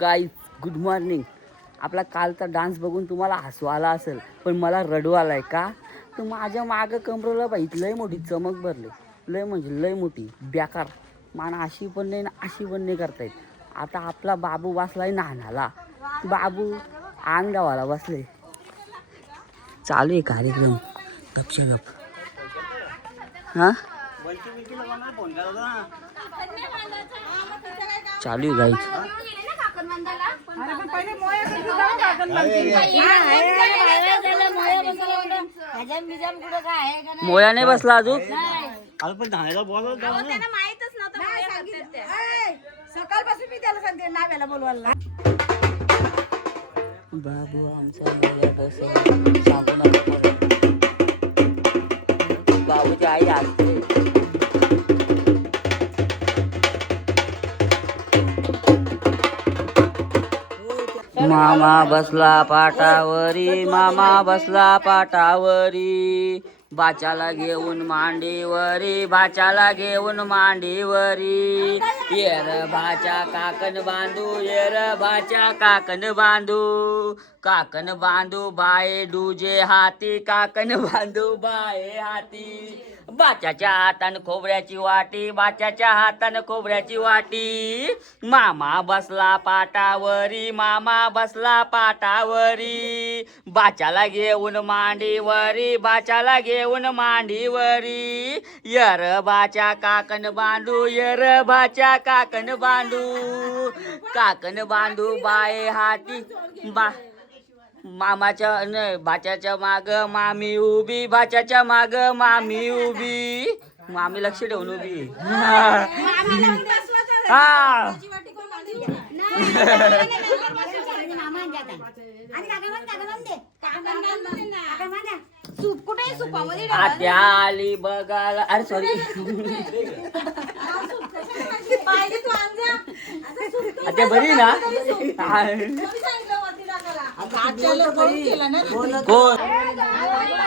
Guys good morning. आपला कालचा dance बघून तुम्हाला हसू आला असेल, पण मला रडू आलाय का? तर माझ्या मागं कमरेला बाई लय मोठी चमक भरली, लय म्हणजे लय मोठी बेकार. माना अशी पण नाही ना अशी पण नाही करता येत. आता आपला बाबू बसलाय नानाला, बाबू अंगावाला बसले. चालू आहे कार्यक्रम गपशा गप. हा चालू आहे गाईज. मोया नाही बसला अजून. सकाळपासून मी त्याला सांगते नाव्याला बोलवायला. बाबू आमचा मोया बसला, सांगू नका कोणी. बाबूची आई असते. मामा बसला पाटावरी, मामा बसला पाटावरी, बाच्याला घेऊन मांडीवरी, बाच्याला घेऊन मांडीवरी. येर भाच्या काकण बांधू, येर भाच्या काकण बांधू, काकण बांधू बाये डुजे हाती, काकण बांधू बाये हाती. बाच्याच्या हातान खोबऱ्याची वाटी, बाच्याच्या हातान खोबऱ्याची वाटी. मामा बसला पाटावरी, मामा बसला पाटावरी, बाच्याला घेऊन मांडीवरी, बाच्याला घेऊन मांडीवरी. यर बाच्या काकण बांधू, यर बाच्या काकण बांधू, काकण बांधू बाये हाती. मामाच्या नाही बाच्याच्या माग मामी उभी, बाच्याच्या माग मामी उभी. मामी लक्ष ठेवून उभी. हा आत्या आली बघायला. अरे सॉरी. आत्या बरी ना? कोण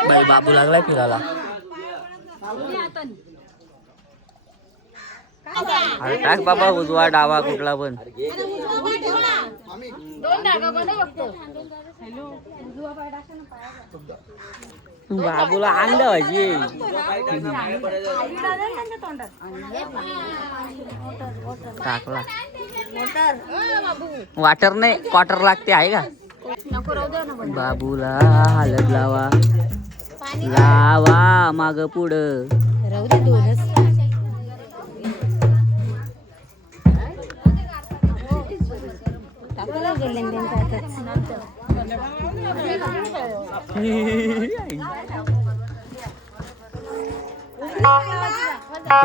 बाई बाबू लागलाय फिरायला. अरे टाक बाबा उजवा डावा कुठला पण. बाबूला अंड व्हायची. टाकला वाटर नाही क्वार्टर लागते आहे का? बाबूला हलत लावा, लावा माग पुढं.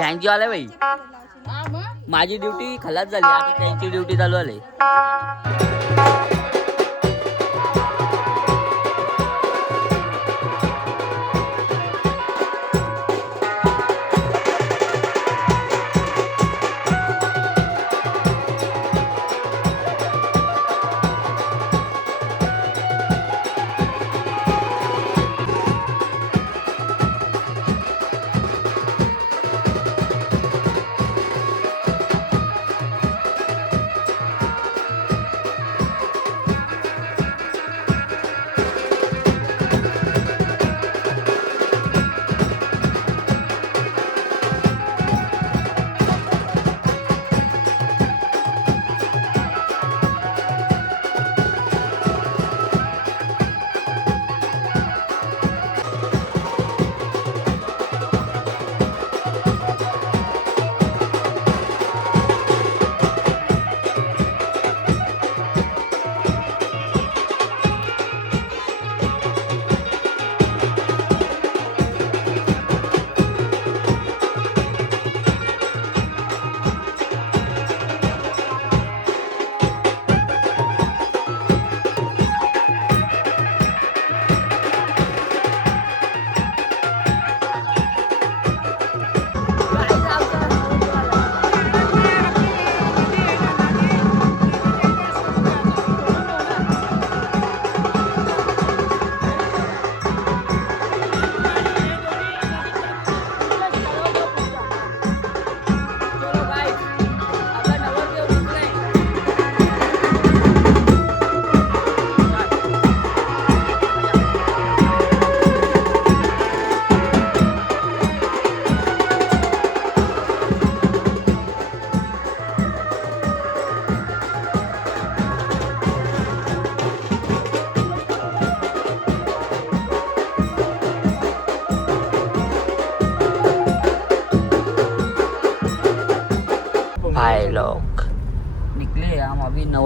थँक्यू आलाय बाई. माझी ड्युटी खलास झाली, आता त्यांची ड्युटी चालू आली.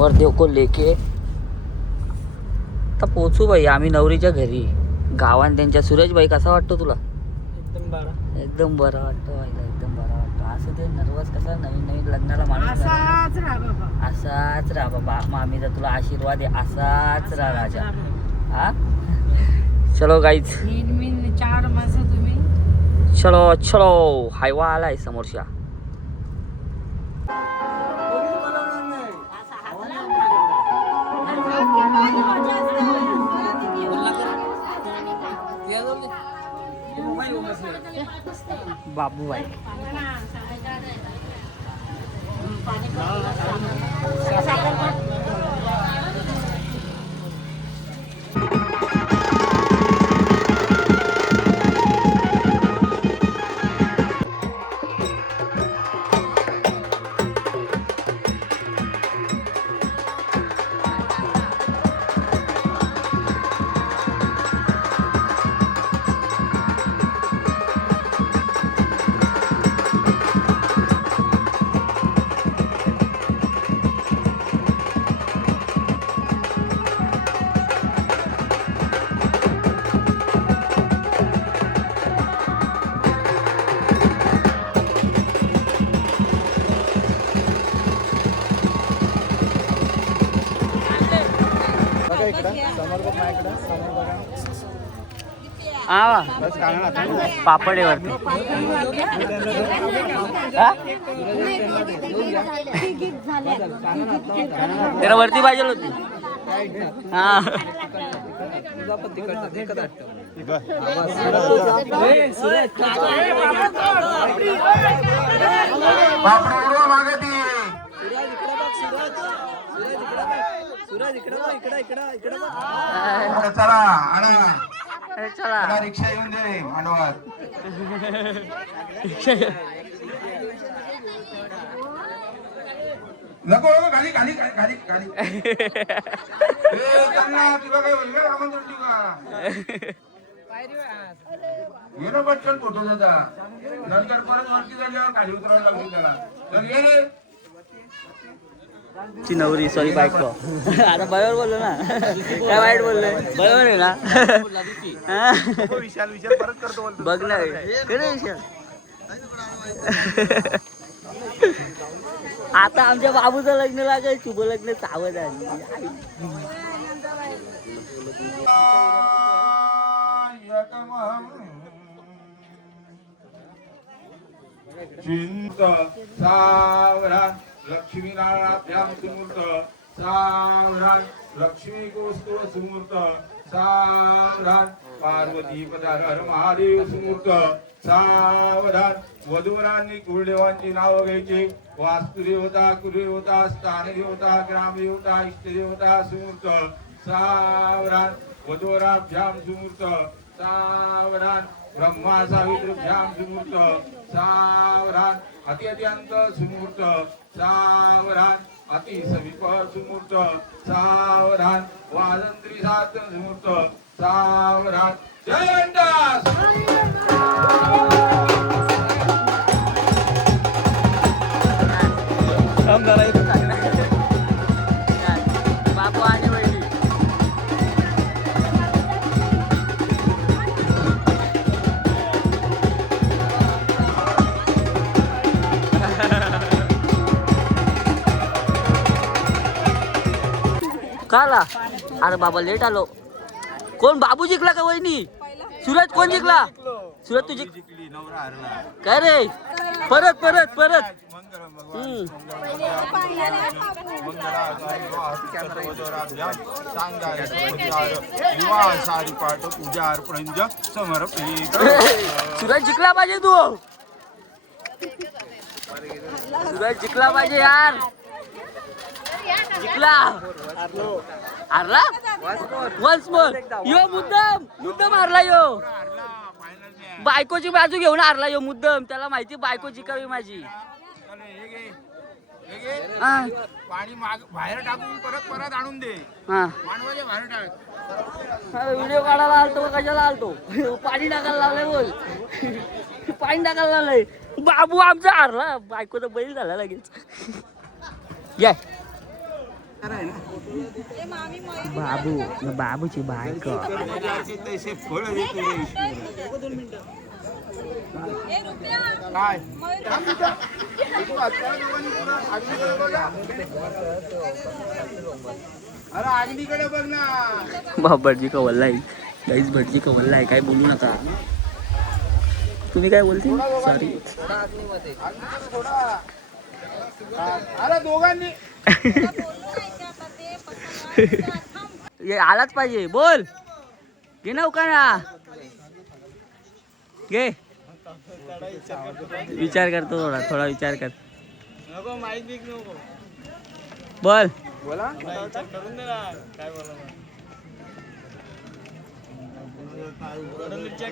नवरदेव को लेके आता पोचू बाई आम्ही नवरीच्या घरी. गावान त्यांच्या. सूरजबाई कसा वाटतो तुला? एकदम बरं वाटतं व्हायला, एकदम बरं वाटतं. असं ते नर्वस कसा नवीन नवीन लग्नाला माणूस असाच राहा बाबा. असाच राहा बाबा. मामीचा तुला आशीर्वाद आहे, असाच राहा राजा. हा चलो गाईज, 4 माणसं तुम्ही. चलो चलो. हायवा आलाय समोरच्या. बाबूबाई पापडेवरती त्याला वरती पाहिजे होती. हा चला रिक्षा येऊन दे मांडवात. नको खाली खाली खाली खाली. तुला काय वेगळं आमंत्रण देऊ का? ये ना पटकन फोटो दादा. नंतर परत वरती झाल्यावर खाली उतरावं लागेल त्याला. तर ये रे. ची नवरी सॉरी बायको. आता बरोबर बोललो ना, काय वाईट बोललोय? बरोबर आहे ना? विशाल विशाल परत करतो बोलतो. बघ ना विशाल. आता आमच्या बाबूचं लग्न लागेल, शुभ लग्न सावध आहे. चिंत सावरा लक्ष्मीनारायणाभ्याम सुमूर्त सावधान. लक्ष्मी गोस्तव सुमूर्त सावधान. पार्वती पदार महादेव सुमूर्त सावधान. वधूवरांनी कुलदेवांची नावं घ्यायची. वास्तुदेवता, कुलदेवता, स्थानदेवता, ग्रामदेवता, इष्टदेवता सुमूर्त सावधान. वधूवराभ्याम सुमूर्त सावधान. ब्रह्मा सावित्रीभ्याम सुमूर्त सावधान. अति अत्यंत सुमूर्त सावधान. अति समीप सुमूर्त सावधान. वाजंत्री सात सुमूर्त सावधान. जय अंदास. बाबू आणि वहिनी काला. अरे बाबा लेट आलो. कोण बाबू जिंकला का वहिनी? सूरज कोण जिंकला? सूरज तू जिंकली. काय रे? परत परत परत. सूरज जिंकला पाहिजे तू. सूरज जिंकला पाहिजे यार. जिंकला. हारला वन्स मोर. यो मुद्दाम मुद्दाम हारला. यो बायकोची बाजू घेऊन हारला. यो मुद्दाम. त्याला माहिती बायको जिंकावी माझी. पाणी बाहेर टाकून परत परत आणून दे. हा मांडवाच्या बाहेर टाक. व्हिडिओ काढायला आलतो कशाला आलतो? पाणी टाकायला लावलंय बोल. पाणी टाकायला लावलंय. बाबू आमचा हारला. बायकोचा बैल झाला लगेच. या बाबू बाबूची बायको अरे अग्नीकडे बघ ना. भटजी कवल्ला आहे काहीच भटजी कवल्ला आहे काय बोलू नका तुम्ही काय बोलते सॉरी अरे दोघांनी आलाच पाहिजे बोल घे ना उकाना घे विचार करतो थोडा विचार कर बोल बोला.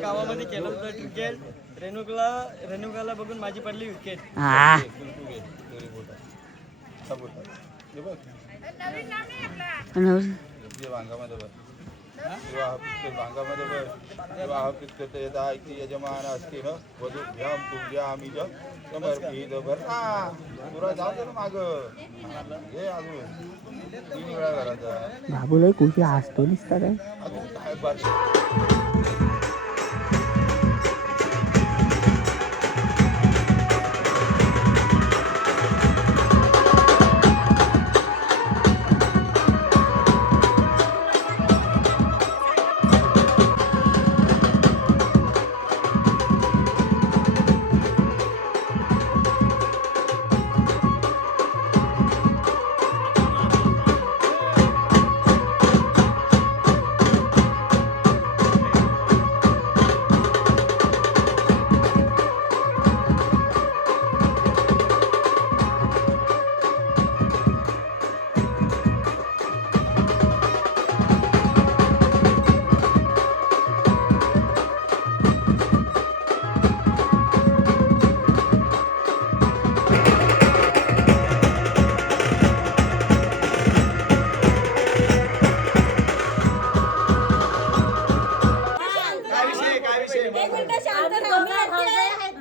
गावामध्ये केलं होतं क्रिकेट. रेणुकाला बघून माझी पडली विकेट. हा भांगामध्ये विवाह पित्त यजमान असते न वधू घ्या तुझ्या आम्ही तुला जाऊ दे ना माग हे अजून 3 वेळा घराचा बाबूला कुठे हसतो दिसता काय अजून काय बार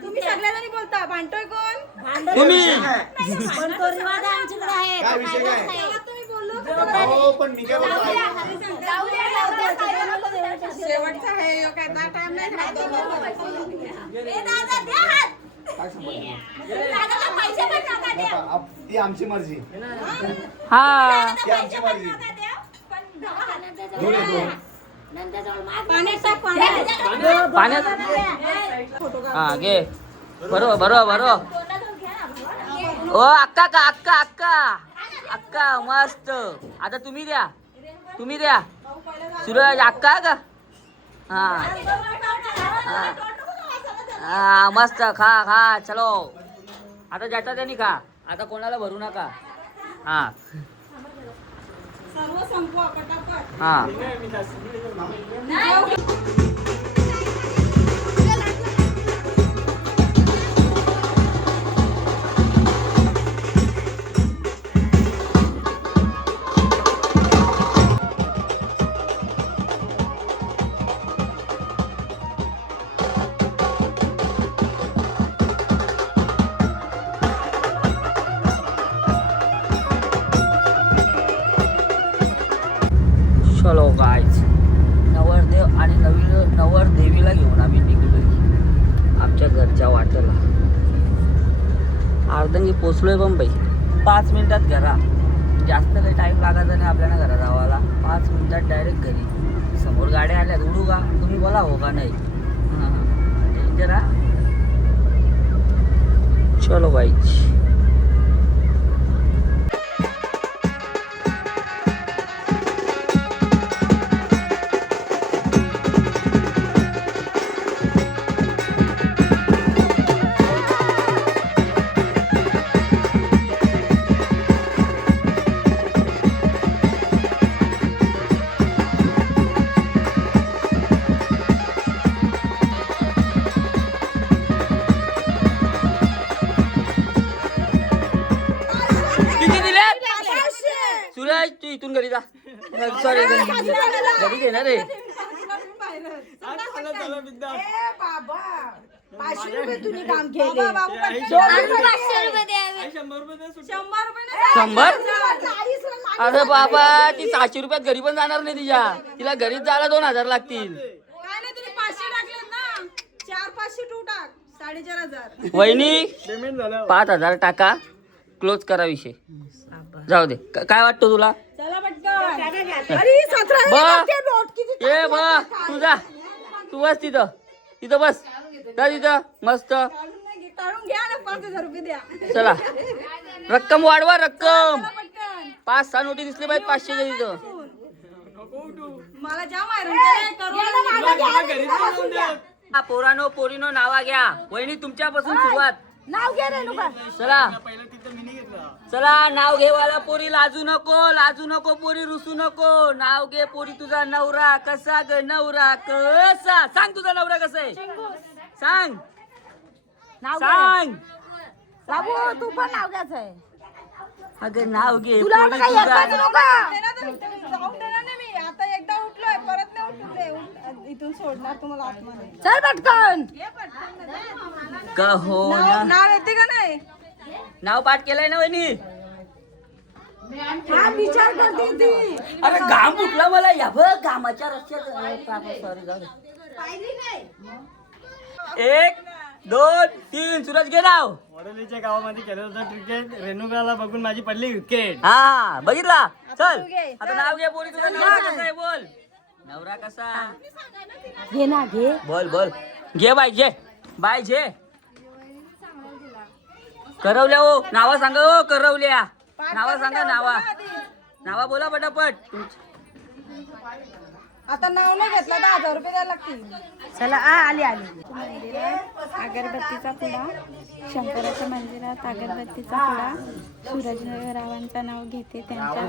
तुम्ही सगळ्यांनी बोलता भांडतोय कोण तुम्ही तुम्ही बोललो पण मी काय बोलतो शेवटचा आहे काय टाइम नाही ती आमची मर्जी हा ती आमची मर्जी पाण्यात हा घे बरोबर ओ अक्का का अक्का मस्त आता तुम्ही द्या सूरज अक्का का हा हा मस्त खा चलो आता जाता त्यांनी खा आता कोणाला भरू नका हा सर्व संपवा पटापट हा चलो गाईज नवरदेव आणि नवरदेवीला घेऊन आम्ही निघलोय आमच्या घरच्या वाटेला अर्धंगी पोचलोय पण बाई 5 मिनिटात घरा जास्त काही टाईम लागायचा नाही आपल्याला घरा जावाला 5 मिनिटात डायरेक्ट घरी समोर गाड्या आल्यात उडू का तुम्ही बोला हो का नाही जरा चलो गाईज सूरज तू इथून घरी जा सॉरी घरी घे ना रे बाबा 500 तुम्ही काम केले बाबू आई, 500 रुपये द्यावे. आई, 100 रुपये दे सुट्टी. 100 रुपये नाही. 100? अरे बाबा ती 700 रुपयात घरी पण जाणार नाही तिच्या. तिला घरीच जायला 2000 लागतील. काय नाही तुम्ही 500 टाकलेत ना 4-500 तू टाक 4,500. वहिनी पेमेंट झालं 5000 टाका, क्लोज करा विषय. जाऊ दे. काय वाटतं तुला? चला पटकन. अरे 17 बा नोट किती ए बा तू जा, तू बस तिथं तिथं बस जा तिथं मस्त. काढून घ्या ना 5,000 रुपये द्या. चला रक्कम वाढवा रक्कम. पटकन 5-6 नोटी दिसले पाहिजे 500च्या तिथं. मला जाम आयरन केलंय, करू नका. हा, पोरानो पोरीनो नावा घ्या. वहिनी तुमच्यापासून सुरुवात. नाव घे रेणुका. चला पहिलं तिथं मिनी घेतला. चला नाव घेवाला पोरी लाजू नको पोरी रुसू नको. नाव घे पोरी. तुझा नवरा कसा ग? नवरा कसा? सांग तुझा नवरा कसा आहे? सांग सांग. बाबू तू पण नाव घ्यायचं आहे. अगं नाव घे तुला पोरी काही तुझा. येतच नका. जाऊन देणार नाही मी. आता एकदा उठलोय परत नाही उठू दे. इथून सोडणार तुम्हाला आतमध्ये. चल पटकन. का हो ना. नाव येते का नाही? नाव पाठ केलंय ना वहिनी? हा विचार करते ती. अरे घाम फुटला मला. या बघ घामाच्या रस्त्यात. सॉरी जाऊ दे. 1 2 3 सूरज घे नाव. वडोलीच्या गावामध्ये केलं होतं क्रिकेट. रेणुकाला बघून माझी पडली विकेट. हा बघितला. चल तू घे. आता नाव घे पोरी. तुझा नवरा कसा आहे बोल. नवरा कसा? घे ना घे. बोल घे बाय घे. करवल्या हो नावा सांगा. हो करवल्या नावा सांगा. नावा बोला पटापट. आता नाव नाही घेतलं तर 1,000 रुपये द्यायला लागतील. चला आली अगरबत्तीचा पुडा, शंकराच्या मंदिरात अगरबत्तीचा पुडा. सूरजरावांचं नाव घेते त्यांच्या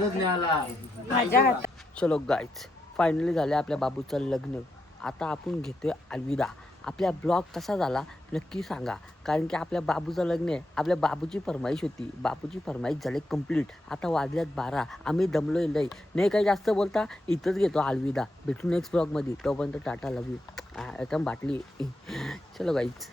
माझ्या हातात. चलो गाईज फायनली झाले आपल्या बाबूचं लग्न. आता आपण घेतोय अलविदा. आपल्या ब्लॉग कसा झाला नक्की सांगा. कारण की आपल्या बाबूचं लग्न आहे. आपल्या बाबूची फरमाईश होती. बाबूची फरमाईश झाली कंप्लीट. आता वाजल्यात 12. आम्ही दमलोय लई. नाही काही जास्त बोलता इथंच घेतो अलविदा. भेटू नेक्स्ट ब्लॉगमध्ये. तोपर्यंत टाटा लव यू. एकदम बाटली. चलो गाईज.